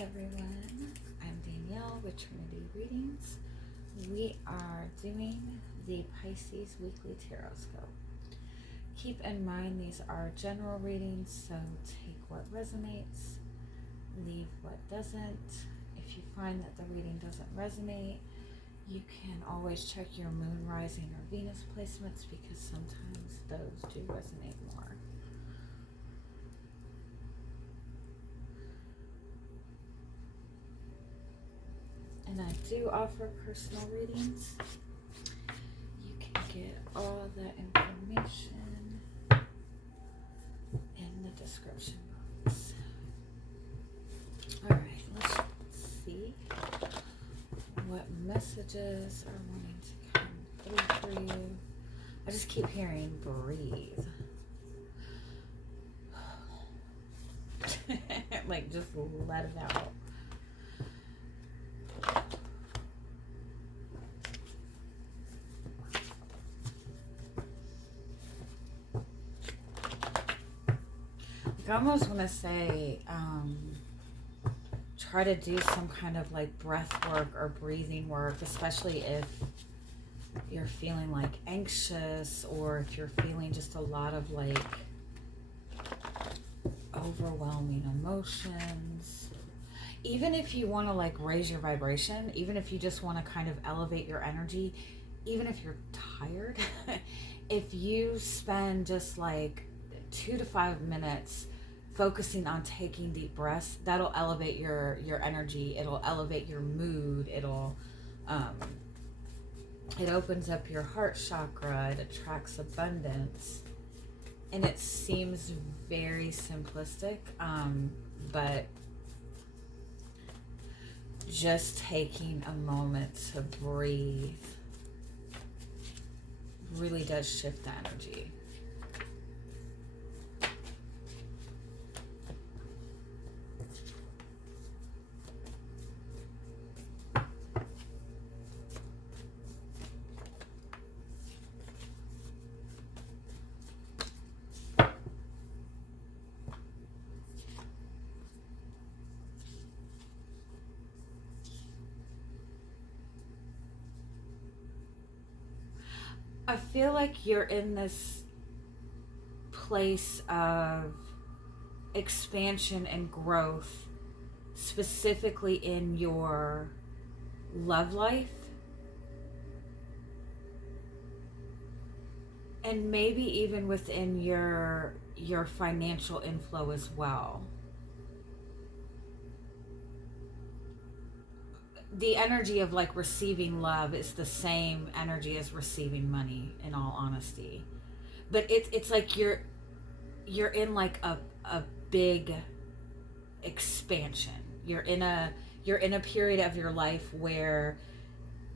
Everyone, I'm Danielle with Trinity Readings. We are doing the Pisces Weekly Tarotscope. Keep in mind these are general readings, so take what resonates, leave what doesn't. If you find that the reading doesn't resonate, you can always check your moon, rising, or Venus placements because sometimes those do resonate more. And I do offer personal readings. You can get all that information in the description box. Alright, let's see what messages are wanting to come through for you. I just keep hearing breathe. Like, just let it out. I almost want to say try to do some kind of like breath work or breathing work, especially if you're feeling like anxious or if you're feeling just a lot of like overwhelming emotions. Even if you want to like raise your vibration, even if you just want to kind of elevate your energy, even if you're tired, if you spend just like 2 to 5 minutes focusing on taking deep breaths, that'll elevate your energy. It'll elevate your mood. It'll it opens up your heart chakra. It attracts abundance. And it seems very simplistic, but just taking a moment to breathe really does shift the energy. I feel like you're in this place of expansion and growth, specifically in your love life, and maybe even within your financial inflow as well. The energy of like receiving love is the same energy as receiving money, in all honesty. But it's like you're in like a big expansion. You're in a period of your life where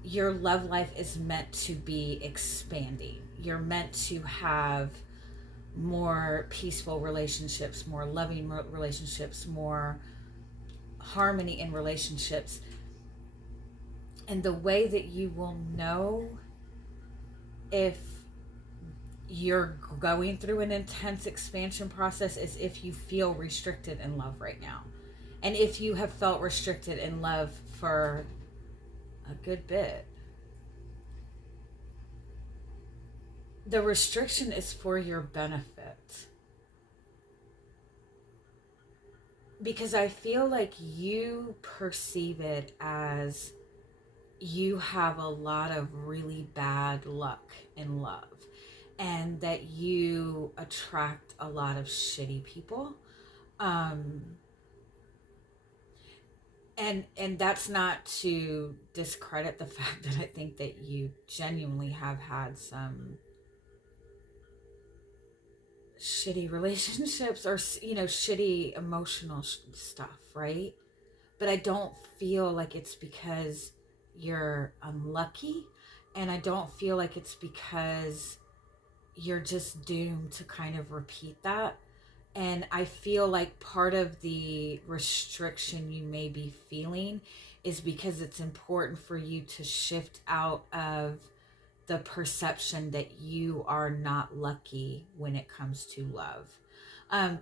your love life is meant to be expanding. You're meant to have more peaceful relationships, more loving relationships, more harmony in relationships. And the way that you will know if you're going through an intense expansion process is if you feel restricted in love right now. And if you have felt restricted in love for a good bit, the restriction is for your benefit. Because I feel like you perceive it as you have a lot of really bad luck in love, and that you attract a lot of shitty people. And that's not to discredit the fact that I think that you genuinely have had some shitty relationships or, you know, shitty emotional stuff, right? But I don't feel like it's because you're unlucky, and I don't feel like it's because you're just doomed to kind of repeat that. And I feel like part of the restriction you may be feeling is because it's important for you to shift out of the perception that you are not lucky when it comes to love.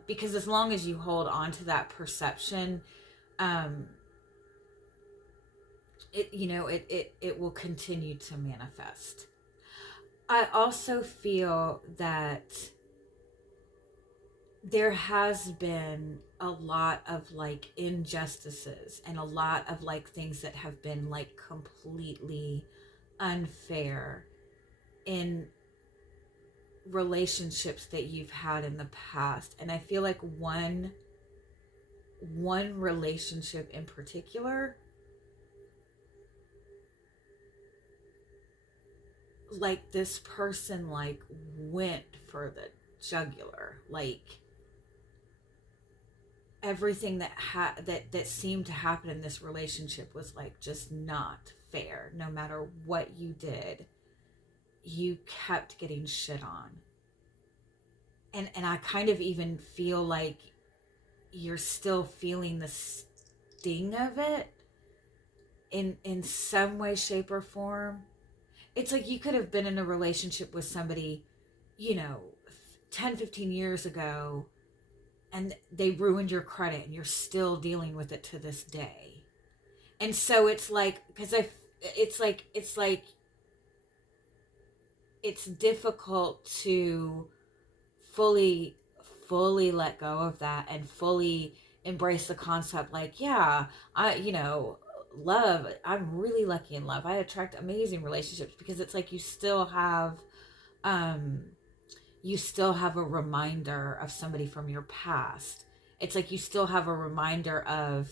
Because as long as you hold on to that perception, um it will continue to manifest. I also feel that there has been a lot of like injustices and a lot of like things that have been like completely unfair in relationships that you've had in the past. And I feel like one relationship in particular, like this person like went for the jugular. Like everything that seemed to happen in this relationship was like just not fair. No matter what you did, you kept getting shit on. And I kind of even feel like you're still feeling the sting of it in some way, shape, or form. It's like you could have been in a relationship with somebody, 10, 15 years ago, and they ruined your credit and you're still dealing with it to this day. And so it's like, because it's difficult to fully let go of that and fully embrace the concept like, yeah, love, I'm really lucky in love, I attract amazing relationships, because it's like you still have a reminder of somebody from your past. It's like you still have a reminder of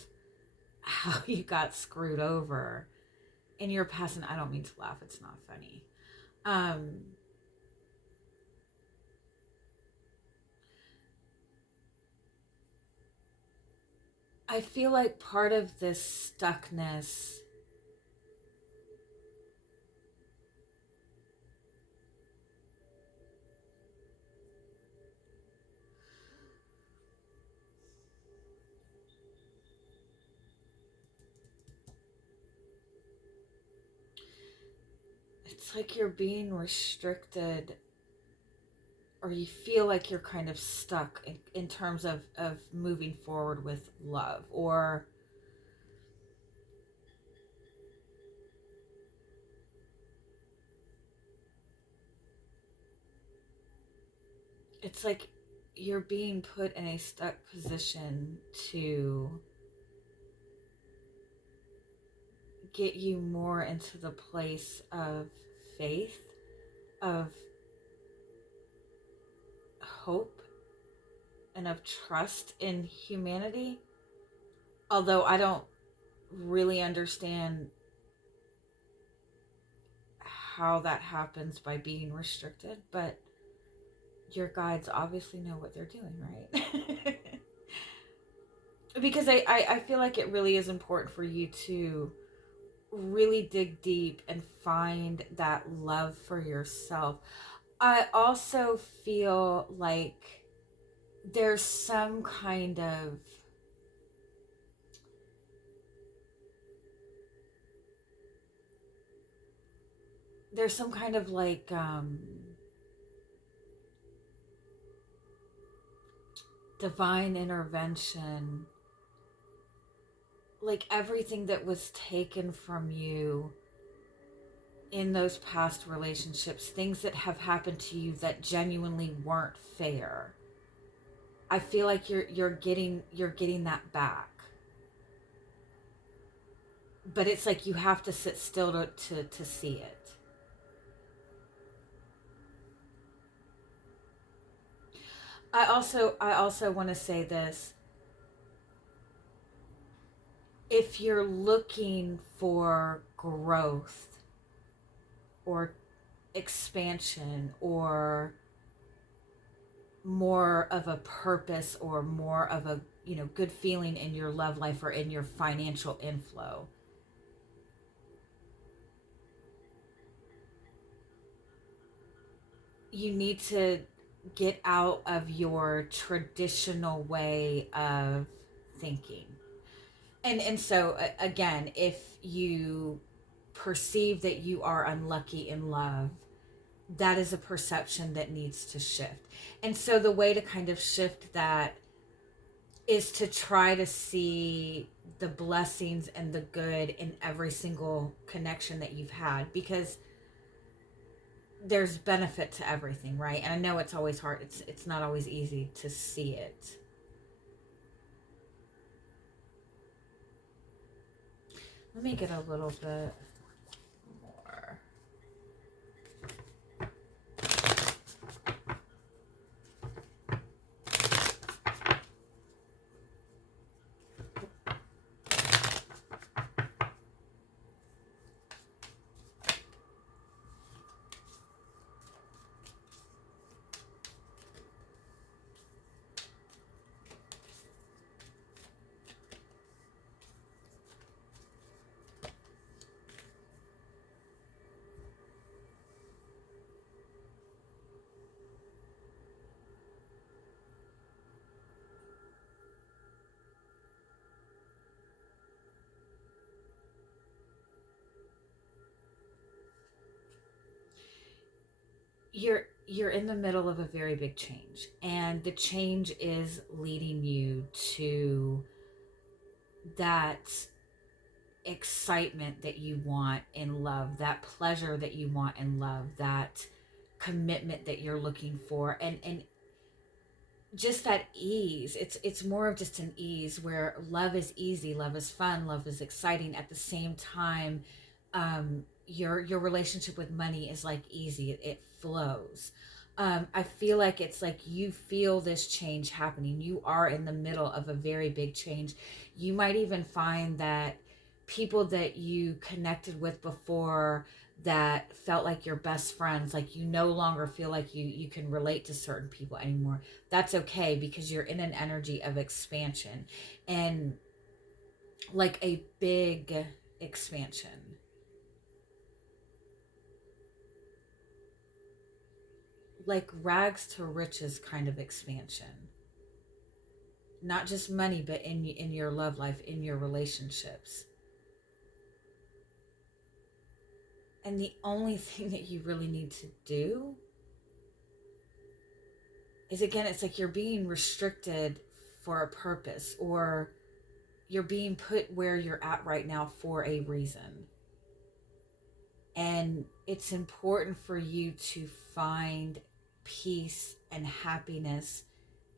how you got screwed over in your past. And I don't mean to laugh, it's not funny. I feel like part of this stuckness it's like you're being restricted, or you feel like you're kind of stuck in terms of moving forward with love, or it's like you're being put in a stuck position to get you more into the place of faith, of hope, and of trust in humanity. Although I don't really understand how that happens by being restricted, but your guides obviously know what they're doing, right? Because I feel like it really is important for you to really dig deep and find that love for yourself. I also feel like there's some kind of like divine intervention, like everything that was taken from you in those past relationships, things that have happened to you that genuinely weren't fair. I feel like you're getting that back. But it's like you have to sit still to see it. I also want to say this. If you're looking for growth or expansion or more of a purpose or more of a, good feeling in your love life or in your financial inflow, you need to get out of your traditional way of thinking. And so again, if you perceive that you are unlucky in love, that is a perception that needs to shift. And so the way to kind of shift that is to try to see the blessings and the good in every single connection that you've had, because there's benefit to everything, right? And I know it's always hard. It's not always easy to see it. Let me get a little bit more. You're in the middle of a very big change, and the change is leading you to that excitement that you want in love, that pleasure that you want in love, that commitment that you're looking for, and just that ease. It's more of just an ease where love is easy, love is fun, love is exciting. At the same time, your relationship with money is like easy. It flows. I feel like it's like you feel this change happening. You are in the middle of a very big change. You might even find that people that you connected with before that felt like your best friends, like you no longer feel like you can relate to certain people anymore. That's okay, because you're in an energy of expansion, and like a big expansion. Like rags to riches kind of expansion. Not just money, but in your love life, in your relationships. And the only thing that you really need to do is, again, it's like you're being restricted for a purpose, or you're being put where you're at right now for a reason. And it's important for you to find peace and happiness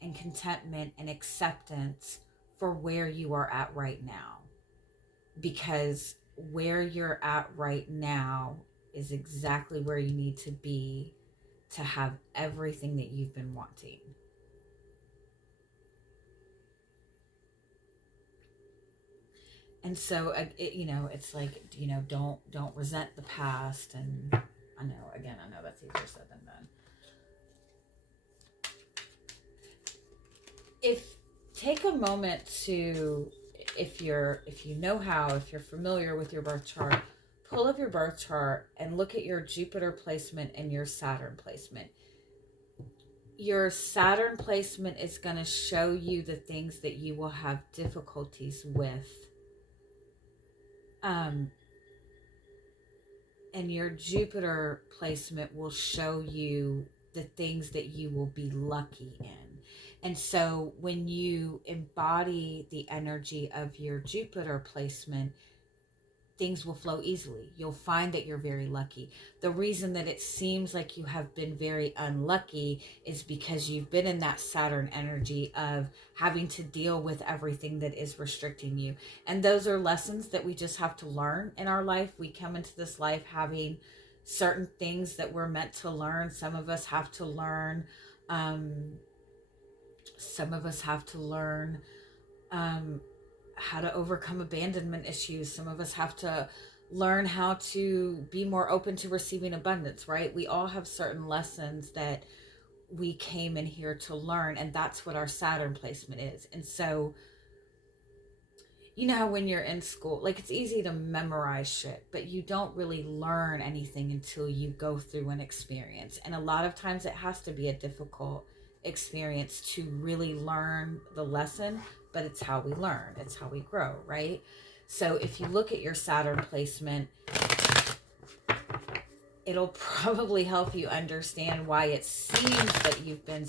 and contentment and acceptance for where you are at right now. Because where you're at right now is exactly where you need to be to have everything that you've been wanting. And so, it's like, don't resent the past. And I know that's easier said than done. Take a moment to, if you know how, if you're familiar with your birth chart, pull up your birth chart and look at your Jupiter placement and your Saturn placement. Your Saturn placement is going to show you the things that you will have difficulties with. And your Jupiter placement will show you the things that you will be lucky in. And so when you embody the energy of your Jupiter placement, things will flow easily. You'll find that you're very lucky. The reason that it seems like you have been very unlucky is because you've been in that Saturn energy of having to deal with everything that is restricting you. And those are lessons that we just have to learn in our life. We come into this life having certain things that we're meant to learn. Some of us have to learn how to overcome abandonment issues. Some of us have to learn how to be more open to receiving abundance, right? We all have certain lessons that we came in here to learn, and that's what our Saturn placement is. And so, you know how when you're in school, like, it's easy to memorize shit, but you don't really learn anything until you go through an experience. And a lot of times it has to be a difficult experience to really learn the lesson, but it's how we learn, it's how we grow, right? So if you look at your Saturn placement, it'll probably help you understand why it seems that you've been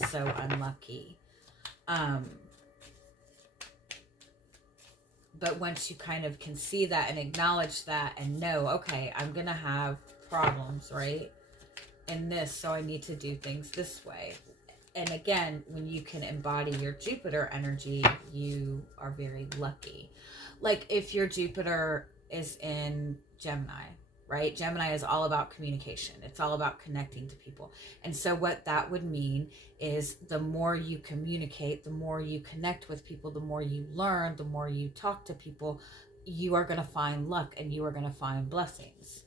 But once you kind of can see that and acknowledge that and know, okay, I'm going to have problems, right? In this, so I need to do things this way. And again, when you can embody your Jupiter energy, you are very lucky. Like if your Jupiter is in Gemini, right? Gemini is all about communication. It's all about connecting to people. And so what that would mean is the more you communicate, the more you connect with people, the more you learn, the more you talk to people, you are going to find luck and you are going to find blessings.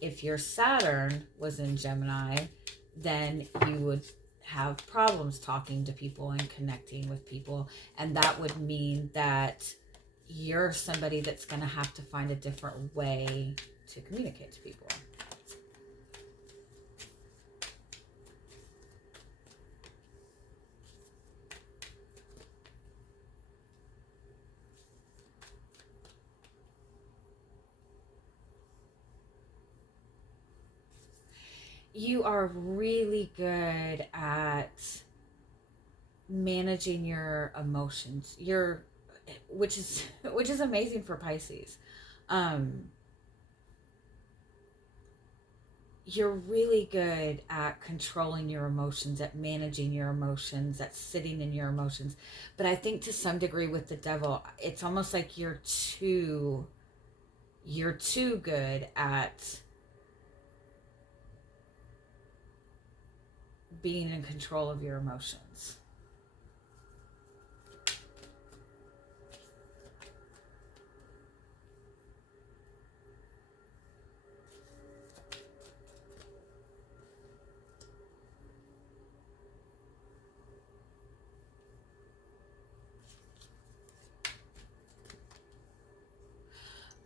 If your Saturn was in Gemini, then you would have problems talking to people and connecting with people. And that would mean that you're somebody that's going to have to find a different way to communicate to people. You are really good at managing your emotions. Which is amazing for Pisces. You're really good at controlling your emotions, at managing your emotions, at sitting in your emotions. But I think to some degree with the devil, it's almost like you're too good at being in control of your emotions.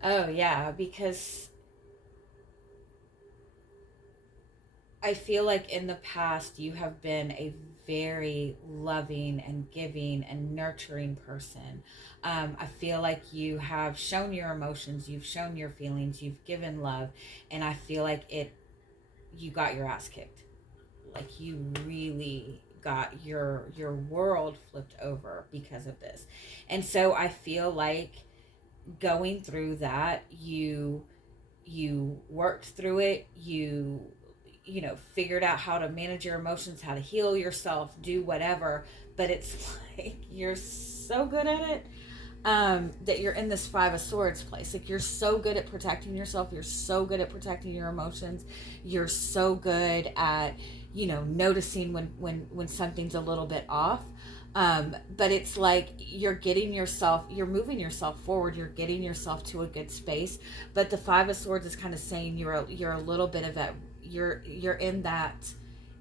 Oh yeah, because I feel like in the past you have been a very loving and giving and nurturing person. I feel like you have shown your emotions, you've shown your feelings, you've given love, and I feel like you got your ass kicked. Like you really got your world flipped over because of this. And so I feel like going through that, you worked through it, you know, figured out how to manage your emotions, how to heal yourself, do whatever. But it's like you're so good at it, that you're in this Five of Swords place. Like you're so good at protecting yourself, you're so good at protecting your emotions, you're so good at, you know, noticing when something's a little bit off. But it's like you're moving yourself forward, you're getting yourself to a good space. But the Five of Swords is kind of saying you're a little bit of that, you're in that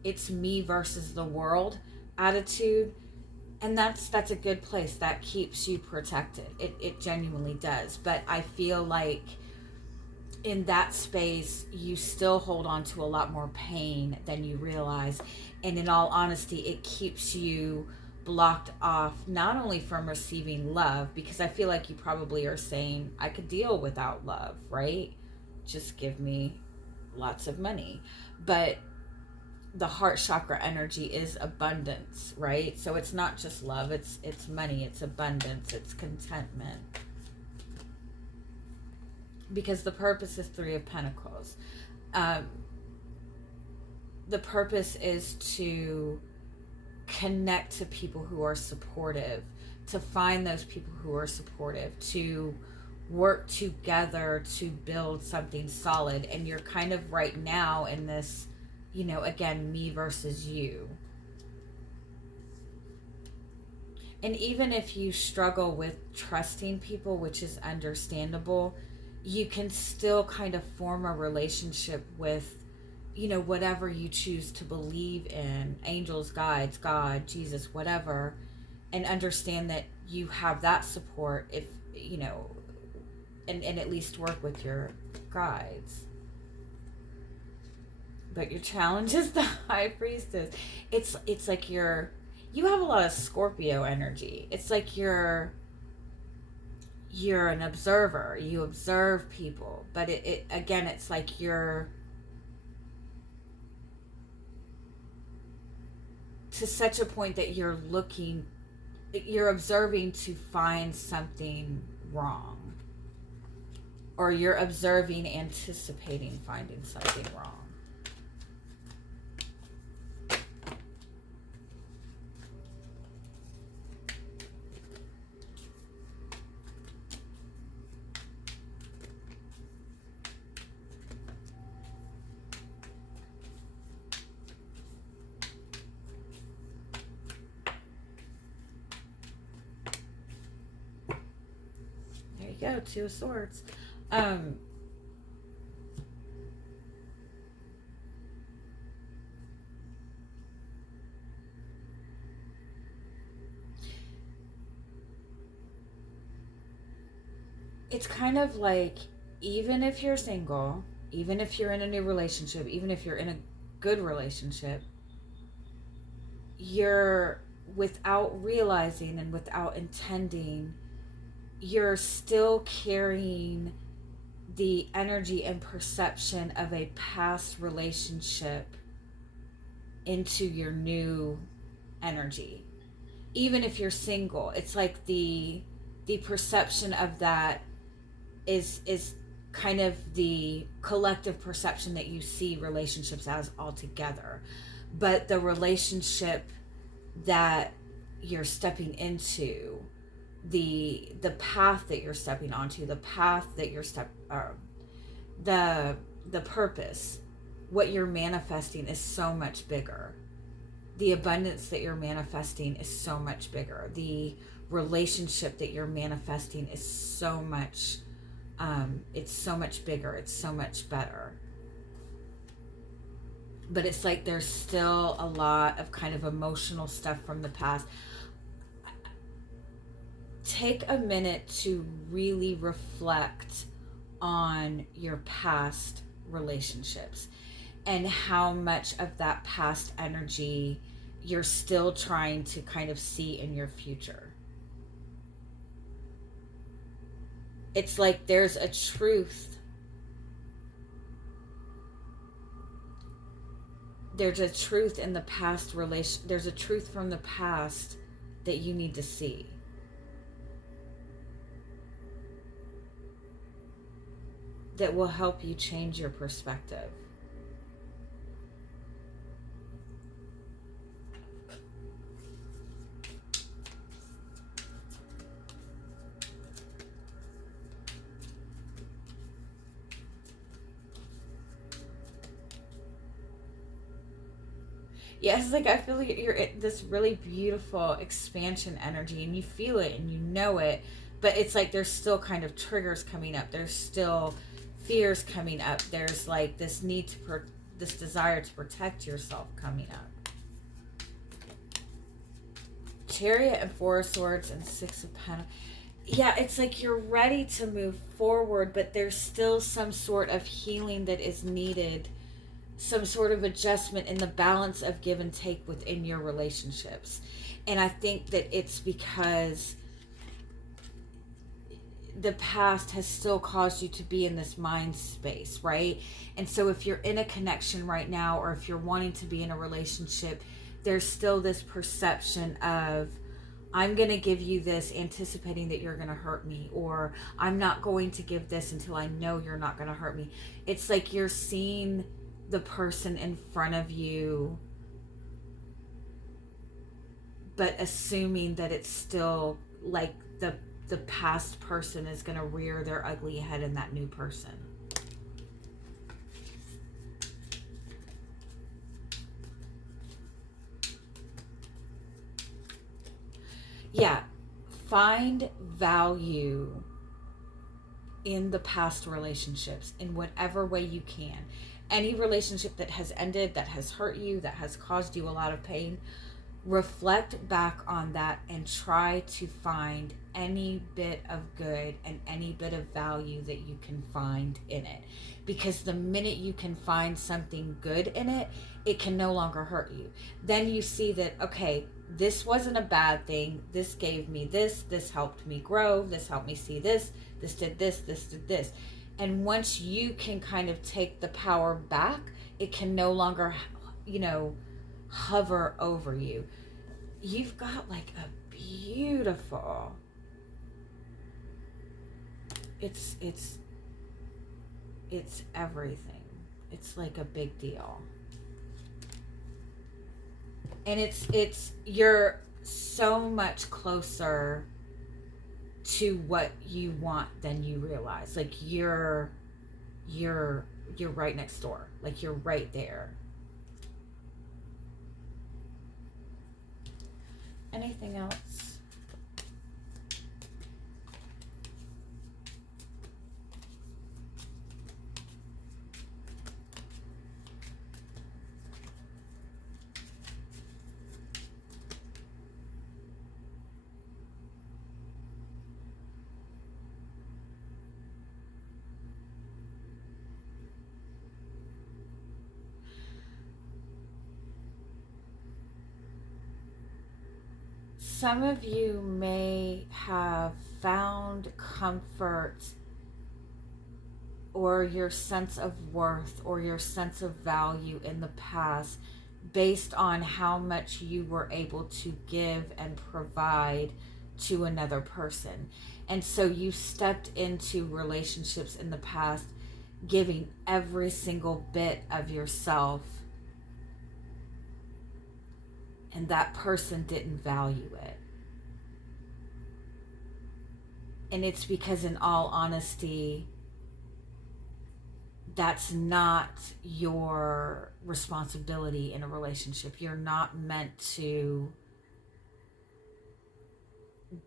it's me versus the world attitude. And that's a good place. That keeps you protected. It genuinely does. But I feel like in that space, you still hold on to a lot more pain than you realize. And in all honesty, it keeps you blocked off, not only from receiving love, because I feel like you probably are saying, I could deal without love, right? Just give me lots of money. But the heart chakra energy is abundance, right? So it's not just love, it's money, it's abundance, it's contentment. Because the purpose is Three of Pentacles. The purpose is to connect to people who are supportive, to find those people who are supportive, to work together to build something solid. And you're kind of right now in this, you know, again, me versus you. And even if you struggle with trusting people, which is understandable, you can still kind of form a relationship with, you know, whatever you choose to believe in, angels, guides, God, Jesus, whatever, and understand that you have that support, if, you know, and at least work with your guides. But your challenge is the High Priestess. It's like you have a lot of Scorpio energy. It's like you're an observer. You observe people, but it again, it's like you're to such a point that you're looking you're observing to find something wrong, or you're observing, anticipating finding something wrong. There you go, Two of Swords. It's kind of like, even if you're single, even if you're in a new relationship, even if you're in a good relationship, you're, without realizing and without intending, you're still carrying the energy and perception of a past relationship into your new energy. Even if you're single, it's like the perception of that is kind of the collective perception that you see relationships as altogether. But the relationship that you're stepping into, the path that you're stepping onto, the path that you're the purpose, what you're manifesting is so much bigger. The abundance that you're manifesting is so much bigger. The relationship that you're manifesting is so much it's so much bigger, it's so much better. But it's like there's still a lot of kind of emotional stuff from the past. Take a minute to really reflect on your past relationships and how much of that past energy you're still trying to kind of see in your future. It's like there's a truth. There's a truth in the past relation. There's a truth from the past that you need to see. That will help you change your perspective. Yeah, it's like I feel like you're in this really beautiful expansion energy, and you feel it and you know it, but it's like there's still kind of triggers coming up. There's still fears coming up. There's like this need to this desire to protect yourself coming up. Chariot and Four of Swords and Six of Pentacles. Yeah, it's like you're ready to move forward, but there's still some sort of healing that is needed, some sort of adjustment in the balance of give and take within your relationships. And I think that it's because the past has still caused you to be in this mind space, right? And so if you're in a connection right now, or if you're wanting to be in a relationship, there's still this perception of, I'm going to give you this anticipating that you're going to hurt me, or I'm not going to give this until I know you're not going to hurt me. It's like you're seeing the person in front of you, but assuming that it's still like the past person is going to rear their ugly head in that new person. Yeah, find value in the past relationships in whatever way you can. Any relationship that has ended, that has hurt you, that has caused you a lot of pain, reflect back on that and try to find any bit of good and any bit of value that you can find in it. Because the minute you can find something good in it, it can no longer hurt you. Then you see that, okay, this wasn't a bad thing. This gave me this. This helped me grow. This helped me see this. This did this. This did this. And once you can kind of take the power back, it can no longer, hover over you. You've got like a beautiful. It's everything. It's like a big deal. And it's you're so much closer to what you want than you realize. Like you're right next door. Like you're right there. Anything else? Some of you may have found comfort or your sense of worth or your sense of value in the past based on how much you were able to give and provide to another person. And so you stepped into relationships in the past giving every single bit of yourself, and that person didn't value it. And it's because, in all honesty, that's not your responsibility in a relationship. You're not meant to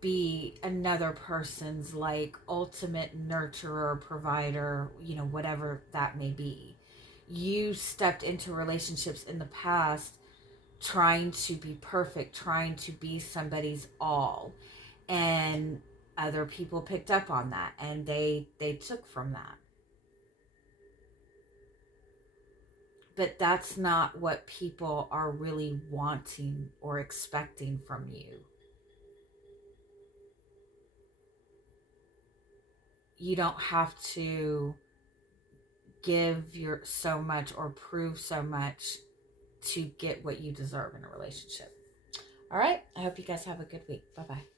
be another person's like ultimate nurturer, provider, whatever that may be. You stepped into relationships in the past trying to be perfect, trying to be somebody's all. And other people picked up on that and they took from that. But that's not what people are really wanting or expecting from you. You don't have to give your so much or prove so much to get what you deserve in a relationship. All right. I hope you guys have a good week. Bye-bye.